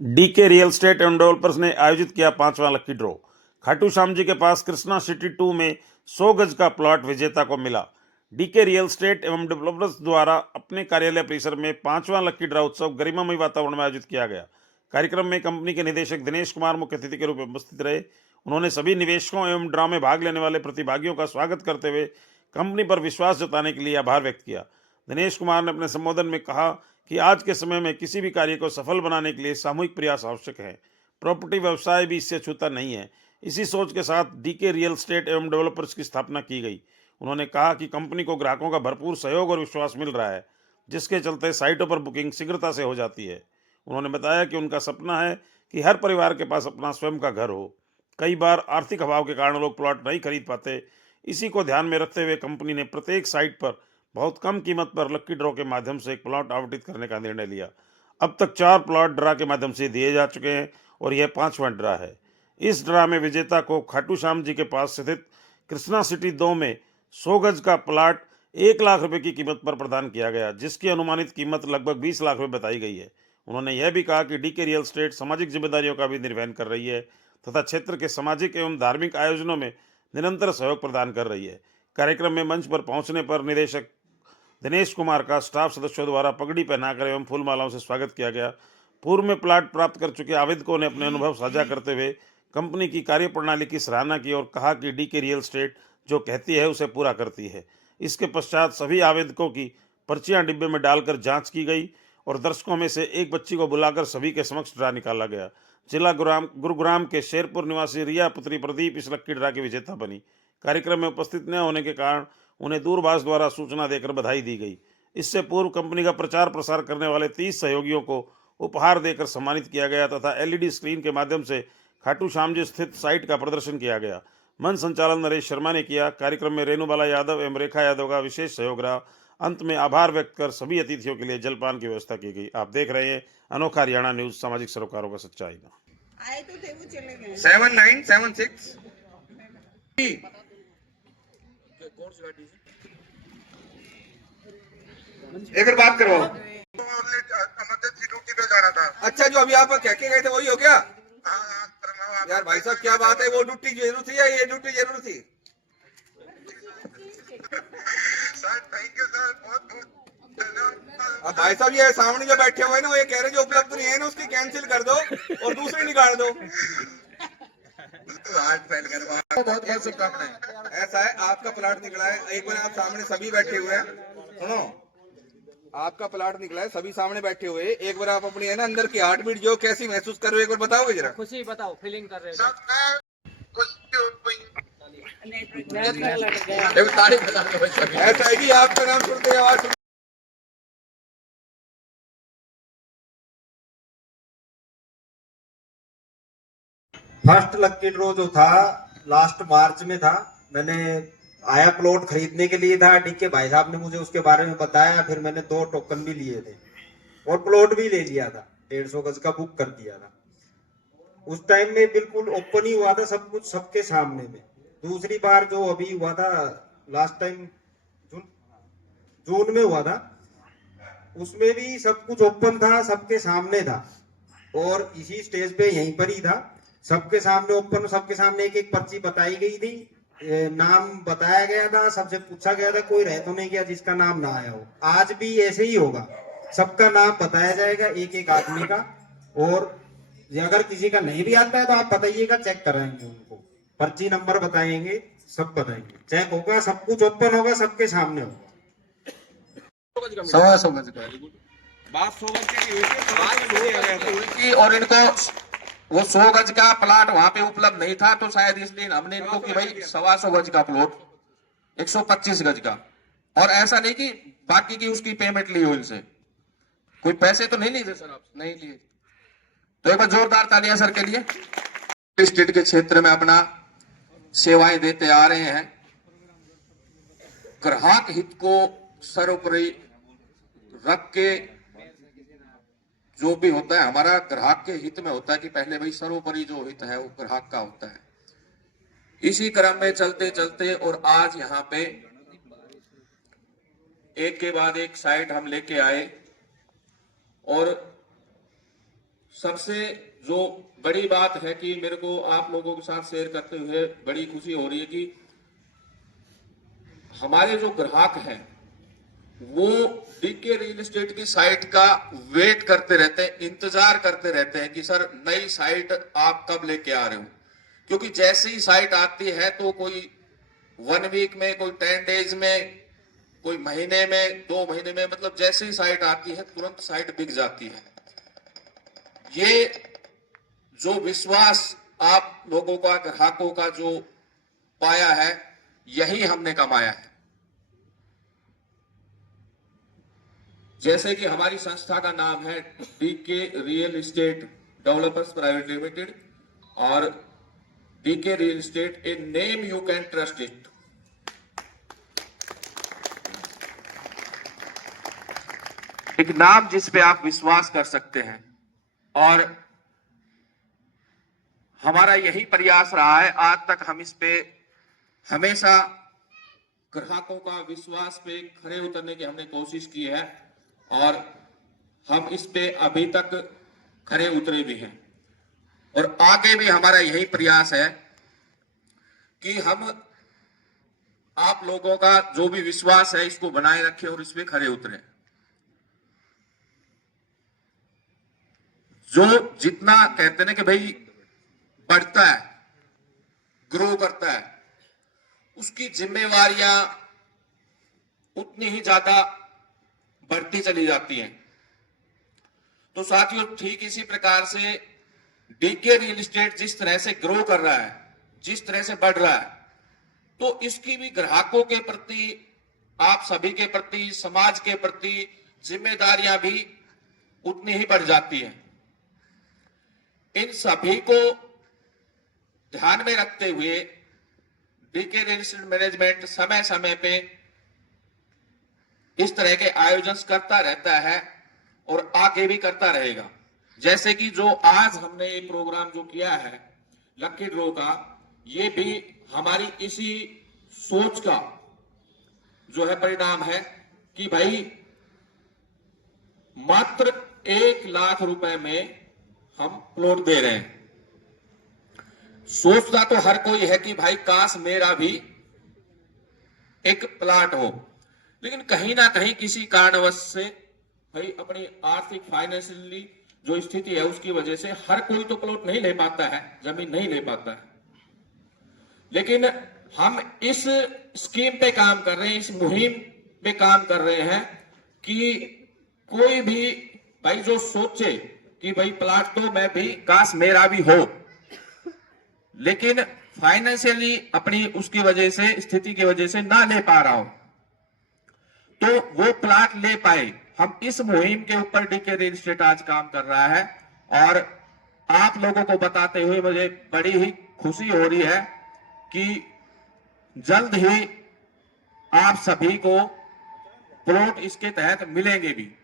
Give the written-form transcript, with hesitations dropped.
DK real estate एवं developers ने आयोजित किया 5वां लक्की ड्रॉ। खाटू श्याम जी के पास कृष्णा सिटी 2 में 100 गज का प्लॉट विजेता को मिला। डीके रियल एस्टेट एवं डेवलपर्स द्वारा अपने कार्यालय परिसर में 5वां लक्की ड्रॉ उत्सव गरिमामय वातावरण में आयोजित किया गया। कार्यक्रम में कंपनी के निदेशक दिनेश कुमार मुख्य अतिथि के रूप में उपस्थित रहे। उन्होंने सभी निवेशकों एवं ड्रॉ में भाग लेने वाले प्रतिभागियों का स्वागत करते हुए कंपनी पर विश्वास जताने के लिए आभार व्यक्त किया। दिनेश कुमार ने अपने संबोधन में कहा कि आज के समय में किसी भी कार्य को सफल बनाने के लिए सामूहिक प्रयास आवश्यक है। प्रॉपर्टी व्यवसाय भी इससे छूता नहीं है। इसी सोच के साथ डीके रियल एस्टेट एवं डेवलपर्स की स्थापना की गई। उन्होंने कहा कि कंपनी को ग्राहकों का भरपूर सहयोग और विश्वास मिल रहा है, जिसके चलते साइटों पर बुकिंग शीघ्रता से हो जाती है। उन्होंने बताया कि उनका सपना है कि हर परिवार के पास अपना स्वयं का घर हो। कई बार आर्थिक अभाव के कारण लोग प्लॉट नहीं खरीद पाते। इसी को ध्यान में रखते हुए कंपनी ने प्रत्येक साइट पर बहुत कम कीमत पर लक्की ड्रॉ के माध्यम से एक प्लॉट आवंटित करने का निर्णय लिया। अब तक 4 प्लॉट ड्रा के माध्यम से दिए जा चुके हैं और यह 5वां ड्रा है। इस ड्रा में विजेता को खाटू श्याम जी के पास स्थित कृष्णा सिटी 2 में 100 गज का प्लॉट 1 लाख रुपए की कीमत पर प्रदान किया गया, जिसकी अनुमानित कीमत लगभग 20 लाख रुपए बताई गई है। उन्होंने यह भी कहा कि डीके रियल एस्टेट सामाजिक जिम्मेदारियों का भी निर्वहन कर रही है तथा क्षेत्र के सामाजिक एवं धार्मिक आयोजनों में निरंतर सहयोग प्रदान कर रही है। कार्यक्रम में मंच पर पहुंचने पर निदेशक दिनेश कुमार का स्टाफ सदस्यों द्वारा पगड़ी पहनाकर एवं फूल मालाओं से स्वागत किया गया। पूर्व में प्लाट प्राप्त कर चुके आवेदकों ने अपने अनुभव साझा करते हुए कंपनी की कार्यप्रणाली की सराहना की और कहा कि डीके रियल एस्टेट जो कहती है उसे पूरा करती है। इसके पश्चात सभी आवेदकों की पर्चियां डिब्बे में डालकर जांच की गई और दर्शकों में से एक बच्ची को बुलाकर सभी के समक्ष ड्रा निकाला गया। जिला गुरुग्राम के शेरपुर निवासी रिया पुत्री प्रदीप इस लक्की ड्रा की विजेता बनी। कार्यक्रम में उपस्थित न होने के कारण उन्हें दूरभाष द्वारा सूचना देकर बधाई दी गई। इससे पूर्व कंपनी का प्रचार प्रसार करने वाले 30 सहयोगियों को उपहार देकर सम्मानित किया गया तथा एलईडी स्क्रीन के माध्यम से खाटू श्याम जी स्थित साइट का प्रदर्शन किया गया। मंच संचालन नरेश शर्मा ने किया। कार्यक्रम में रेणुबाला यादव एवं रेखा यादव का विशेष सहयोग रहा। अंत में आभार व्यक्त कर सभी अतिथियों के लिए जलपान की व्यवस्था की गई। आप देख रहे हैं अनोखा हरियाणा न्यूज, सामाजिक सरोकारों का सच्चाई। आए तो थे वो चले गए। 7976 एक बार बात करो। ड्यूटी पे जाना था। अच्छा, जो अभी आप कह के गए थे वही हो गया? यार भाई साहब क्या बात है, वो ड्यूटी जरूर थी या ये ड्यूटी जरूर थी? सर थैंक यू सर, बहुत बहुत धन्यवाद। अब भाई साहब ये सामने जो बैठे हुए हैं ना, वो ये कह रहे जो उपलब्ध नहीं है ना उसकी कैंसिल कर दो और दूसरी निकाल दो। बहुत बहुत शुभकामनाएं। ऐसा है, आपका प्लाट निकला है। एक बार आप सामने सभी बैठे हुए हैं, सुनो, आपका प्लाट निकला है, सभी सामने बैठे हुए। एक बार आप अपनी है ना अंदर की हार्ट बीट जो कैसी महसूस कर रहे हो एक बार बताओगे जरा। खुशी बताओ, फीलिंग कर रहे हो? ऐसा है कि आपका नाम सुनते आवाज फर्स्ट लक्की ड्रॉ जो था लास्ट मार्च में था। मैंने आया प्लॉट खरीदने के लिए था। डीके भाई साहब ने मुझे उसके बारे में बताया, फिर मैंने 2 टोकन भी लिए थे और प्लॉट भी ले लिया था। 150 गज का बुक कर दिया था। उस टाइम में बिल्कुल ओपन ही हुआ था सब कुछ, सबके सामने में। दूसरी बार जो अभी हुआ था लास्ट टाइम जून में हुआ था, उसमें भी सब कुछ ओपन था, सबके सामने था और इसी स्टेज पे यहीं पर ही था, सबके सामने ओपन, सबके सामने एक एक पर्ची बताई गई थी, नाम बताया गया था, सबसे पूछा गया था, कोई रह तो नहीं गया जिसका नाम ना आया हो। आज भी ऐसे ही होगा, सबका नाम बताया जाएगा एक एक आदमी का। और अगर किसी का नहीं भी आता है तो आप बताइएगा, चेक कराएंगे उनको, पर्ची नंबर बताएंगे, सब बताएंगे, चेक होगा, सब कुछ ओपन होगा, सबके सामने होगा। 100 गज का बात 100 गज की और इनको वो 100 गज का प्लाट वहां पे उपलब्ध नहीं था, तो शायद इसलिए हमने इनको कि भाई 125 गज का प्लॉट 125 गज का। और ऐसा नहीं कि बाकी की उसकी पेमेंट ली हो इनसे, कोई पैसे तो नहीं लिए थे सर? आप नहीं लिए। तो एक बार जोरदार तालियां सर के लिए। स्टेट के क्षेत्र में अपना सेवाएं देते आ रहे हैं। ग्राहक हित को सर्वोपरि रख के जो भी होता है हमारा ग्राहक के हित में होता है कि पहले भाई सर्वोपरि जो हित है वो ग्राहक का होता है। इसी क्रम में चलते चलते और आज यहाँ पे एक के बाद एक साइट हम लेके आए और सबसे जो बड़ी बात है कि मेरे को आप लोगों के साथ शेयर करते हुए बड़ी खुशी हो रही है कि हमारे जो ग्राहक हैं वो डीके रियल एस्टेट की साइट का वेट करते रहते हैं, इंतजार करते रहते हैं कि सर नई साइट आप कब लेके आ रहे हो। क्योंकि जैसे ही साइट आती है तो कोई 1 वीक में, कोई 10 डेज में, कोई महीने में, 2 महीने में, मतलब जैसे ही साइट आती है तुरंत साइट बिक जाती है। ये जो विश्वास आप लोगों का, ग्राहकों का जो पाया है, यही हमने कमाया है। जैसे कि हमारी संस्था का नाम है DK real estate developers private limited, और DK real estate a name you can trust it. एक नाम जिस पे आप विश्वास कर सकते हैं, और हमारा यही प्रयास रहा है आज तक। हम इस पे हमेशा ग्राहकों का विश्वास पे खरे उतरने की हमने कोशिश की है, और हम इस पे अभी तक खरे उतरे भी हैं, और आगे भी हमारा यही प्रयास है कि हम आप लोगों का जो भी विश्वास है इसको बनाए रखें और इस पे खरे उतरें। जो जितना कहते हैं कि भाई बढ़ता है, ग्रो करता है, उसकी जिम्मेवारियां उतनी ही ज्यादा बढ़ती चली जाती हैं। तो साथियों, ठीक इसी प्रकार से डीके रियल एस्टेट जिस तरह से ग्रो कर रहा है, जिस तरह से बढ़ रहा है, तो इसकी भी ग्राहकों के प्रति, आप सभी के प्रति, समाज के प्रति जिम्मेदारियां भी उतनी ही बढ़ जाती हैं। इन सभी को ध्यान में रखते हुए डीके रियल एस्टेट मैनेजमेंट समय समय पे इस तरह के आयोजन करता रहता है और आगे भी करता रहेगा। जैसे कि जो आज हमने ये प्रोग्राम जो किया है लकी ड्रॉ का, ये भी हमारी इसी सोच का जो है परिणाम है कि भाई मात्र 1 लाख रुपए में हम प्लॉट दे रहे हैं। सोचता तो हर कोई है कि भाई काश मेरा भी एक प्लाट हो, लेकिन कहीं ना कहीं किसी कारणवश से भाई अपनी आर्थिक फाइनेंशियली जो स्थिति है उसकी वजह से हर कोई तो प्लॉट नहीं ले पाता है, जमीन नहीं ले पाता है। लेकिन हम इस स्कीम पे काम कर रहे हैं, इस मुहिम पे काम कर रहे हैं कि कोई भी भाई जो सोचे कि भाई प्लाट तो मैं भी काश मेरा भी हो, लेकिन फाइनेंशियली अपनी उसकी वजह से, स्थिति की वजह से ना ले पा रहा हो, तो वो प्लाट ले पाए। हम इस मुहिम के ऊपर डीके रियल एस्टेट आज काम कर रहा है, और आप लोगों को बताते हुए मुझे बड़ी ही खुशी हो रही है कि जल्द ही आप सभी को प्लॉट इसके तहत मिलेंगे भी।